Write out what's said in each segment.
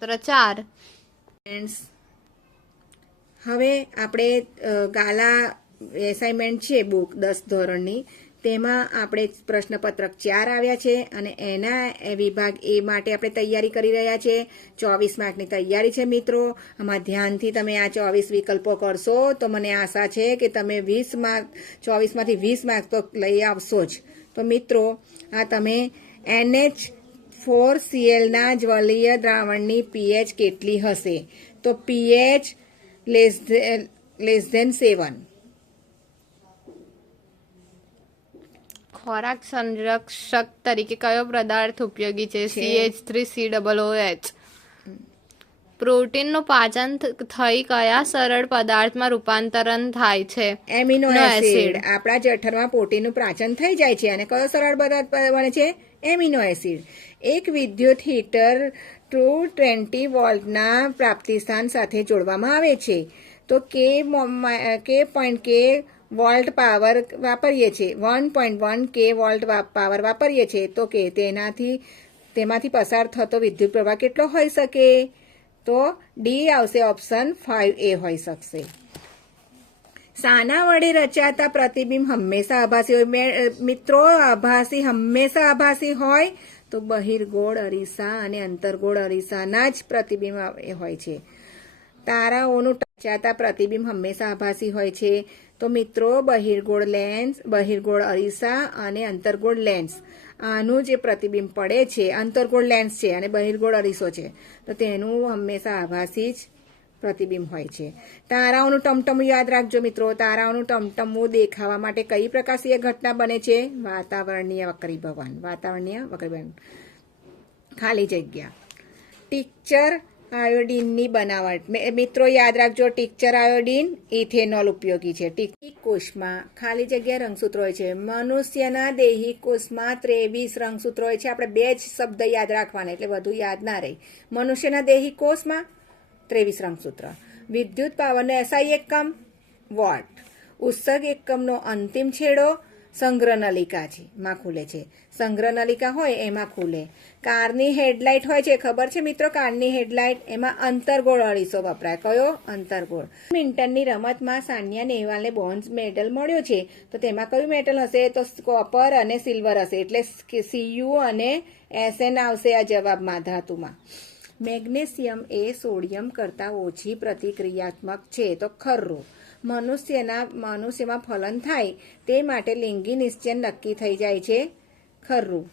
4 friends, હવે આપણે ગાલા assignment છે બુક 10 ધોરણની, તેમાં આપણે પ્રશ્નપત્રક 4 આવ્યા છે અને એના વિભાગ એ માટે આપણે તૈયારી કરી રહ્યા છે. 24 માર્કની તૈયારી છે મિત્રો. આમાં ધ્યાનથી તમે આ 24 વિકલ્પો કરશો તો મને આશા છે કે તમે 20 માર્ક 24માંથી 20 માર્ક તો લઈ આવશો જ. તો મિત્રો, આ તમે NH4Cl ના જ્વલીય દ્રાવણની pH કેટલી હશે? તો pH લેસ ધેન 7. ખોરાક સંરક્ષક તરીકે કયો પદાર્થ ઉપયોગી છે? CH3COOH. પ્રોટીનનું પાચન થઈ કયા સરળ પદાર્થમાં રૂપાંતરણ થાય છે? Amino acid. આપણા જઠરમાં પ્રોટીનનું પાચન થઈ જાય છે અને કયો સરળ પદાર્થ બને છે? Amino acid. એક વિદ્યુત હીટર 220 વોલ્ટના પ્રાપ્તિસ્થાન સાથે જોડવામાં આવે છે. તો કે વોલ્ટ પાવર વાપરીએ છીએ, 1.1 કે વોલ્ટ પાવર વાપરીએ છીએ, તો કે તેમાંથી પસાર થતો વિદ્યુત પ્રવાહ કેટલો હોઈ શકે? તો ડી આવશે, ઓપ્શન 5A હોઈ શકશે. શાના વડે રચાતા પ્રતિબિંબ હંમેશા આભાસી હોય? મિત્રો, આભાસી હંમેશા આભાસી હોય તો બહિર્ગોળ અરીસા અને અંતર્ગોળ અરીસાના જ પ્રતિબિંબ હોય છે. તારાઓનું રચાતા પ્રતિબિંબ હંમેશા આભાસી હોય છે. તો મિત્રો, બહિર્ગોળ લેન્સ, બહિર્ગોળ અરીસા અને અંતર્ગોળ લેન્સ, આનું જે પ્રતિબિંબ પડે છે, અંતર્ગોળ લેન્સ છે અને બહિર્ગોળ અરીસો છે, તો તેનું હંમેશા આભાસી જ પ્રતિબિંબ હોય છે. તારાઓનું ટમટમું યાદ રાખજો મિત્રો. તારાઓનું ટમટમું દેખાવા માટે કઈ પ્રકાશીય ઘટના બને છે? વાતાવરણીય વક્રીભવન. વાતાવરણીય વક્રીભવન. ખાલી જગ્યા. ટિંકચર આયોડીનની બનાવટ. મિત્રો યાદ રાખજો, ટિંકચર આયોડીન ઇથેનોલ ઉપયોગી છે. કોષમાં ખાલી જગ્યા રંગસૂત્રો હોય છે. મનુષ્યના દેહી કોષમાં 23 રંગસૂત્રો હોય છે. આપણે 2 જ શબ્દ યાદ રાખવાના, એટલે વધુ યાદ ના રહે. મનુષ્યના દેહી કોષમાં 23 રંગસૂત્ર. વિદ્યુત પાવરનો એસઆઈ એકમ વોટ. ઉત્સર્ગ એકમનો અંતિમ છેડો સંગ્રહ નલિકા છે, માં ખુલે છે. સંગ્રહ નલિકા હોય એમાં ખુલે. કારની હેડલાઇટ હોય છે, ખબર છે મિત્રો? કારની હેડલાઇટ, એમાં અંતર્ગોળ અરીસો વપરાય. કયો? અંતર્ગોળ. બેડમિન્ટનની રમતમાં સાનિયા નેહવાલને બ્રોન્ઝ મેડલ મળ્યો છે, તો તેમાં કયું મેટલ હશે? તો કોપર અને સિલ્વર હશે, એટલે Cu અને Sn આવશે આ જવાબમાં, ધાતુમાં. મેગ્નેશિયમ એ સોડિયમ કરતાં ઓછી પ્રતિક્રિયાત્મક છે, તો ખરું. મનુષ્યમાં ફલન થાય તે માટે લિંગી નિશ્ચય નક્કી થઈ જાય છે, ખરું.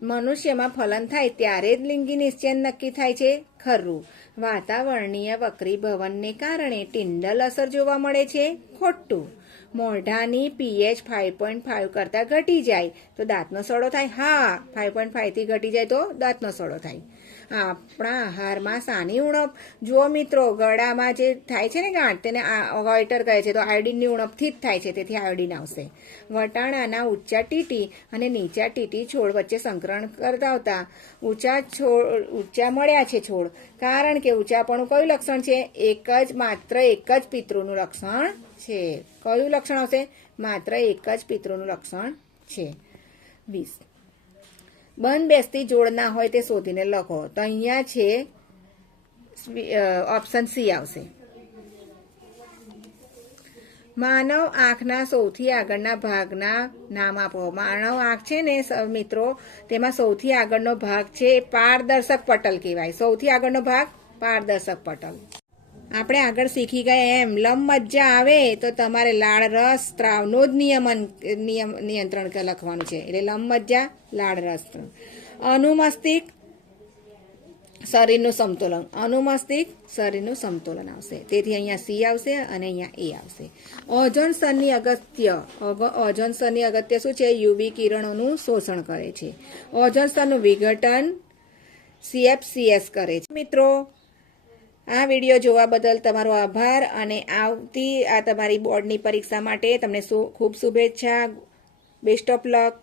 મનુષ્યમાં ફલન થાય ત્યારે જ લિંગી નિશ્ચય નક્કી થાય છે, ખરું. વાતાવરણીય વક્રીભવનને કારણે ટિંડલ અસર જોવા મળે છે, ખોટું. મોઢાની pH 5.5 કરતાં ઘટી જાય તો દાંતનો સડો થાય? હા, 5.5 થી ઘટી જાય તો દાંતનો સડો થાય. આપણા આહારમાં સાની ઉણપ? જુઓ મિત્રો, ગળામાં જે થાય છે ને ગાંઠ, તેને ગોઈટર કહે છે, તો આયોડીનની ઉણપથી જ થાય છે, તેથી આયોડીન આવશે. વટાણાના ઊંચા ટીટી અને નીચા ટીટી છોડ વચ્ચે સંકરણ કરાવતા ઊંચા મળ્યા છે છોડ, કારણ કે ઊંચાપણું કયું લક્ષણ છે? માત્ર એક જ પિતૃનું લક્ષણ છે. કયું લક્ષણ આવશે? માત્ર એક જ પિતૃનું લક્ષણ છે. 20. બંધ બેસતી જોડ ના હોય તે શોધીને લખો. તો અહીંયા છે ઓપ્શન સી આવશે. માનવ આંખના સૌથી આગળના ભાગના નામ આપો. માનવ આંખ છે ને મિત્રો, તેમાં સૌથી આગળનો ભાગ છે પારદર્શક પટલ કહેવાય. સૌથી આગળનો ભાગ પારદર્શક પટલ. આપણે આગળ શીખી ગયા એમ લંબમજ્જા આવે તો તમારે લાળ રસ સ્ત્રાવનું જ નિયંત્રણ લખવાનું છે, એટલે લંબમજ્જા, લાળ રસ. અનુમસ્તિષ્ક શરીરનું સમતોલન. અનુમસ્તિષ્ક શરીરનું સમતોલન આવશે, તેથી અહીંયા સી આવશે અને અહીંયા એ આવશે. ઓઝોન સ્તરની અગત્ય. ઓઝોન સ્તરની અગત્ય શું છે? યુવી કિરણોનું શોષણ કરે છે. ઓઝોન સ્તરનું વિઘટન CFCS કરે છે. મિત્રો, આ વિડીયો જોવા બદલ તમારો આભાર અને આવતી આ તમારી બોર્ડની પરીક્ષા માટે તમને ખૂબ શુભેચ્છા. Best of luck.